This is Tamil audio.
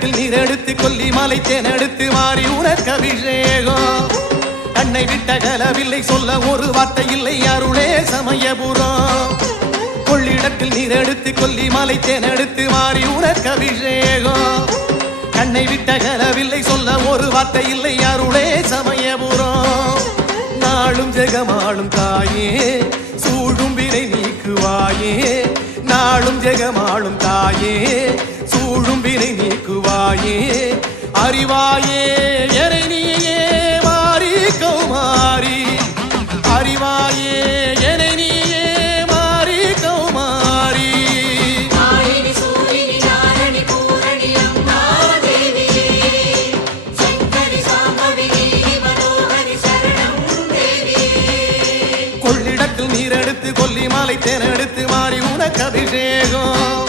கொள்ளிடத்தில் நீர் எடுத்து கொல்லி மலை தேனெடுத்து மாறி உனக்கு அபிஷேகம். கண்ணை விட்ட கலவில்லை சொல்ல ஒரு வார்த்தை இல்லை அருளே சமயபுரம். கொள்ளிடத்தில் நீர் எடுத்து கொல்லி மலை தேனெடுத்து மாறி உனக்கு அபிஷேகம். கண்ணை விட்ட கலவில்லை சொல்ல ஒரு வார்த்தை இல்லை அருளே சமயபுரம். நாளும் ஜெகமாளும் தாயே சூடும் வினை நீக்குவாயே. நாளும் ஜெகமாளும் தாயே சூழும் வினை நீக்குவாயே அறிவாயே எரை நீயே மாறி கௌமாரி. அறிவாயே எனை நீயே மாறி கௌமாரி. கொள்ளிடத்தில் நீர் எடுத்து கொல்லி மாலை தேனெடுத்து மாறி உனக்கு அபிஷேகம்.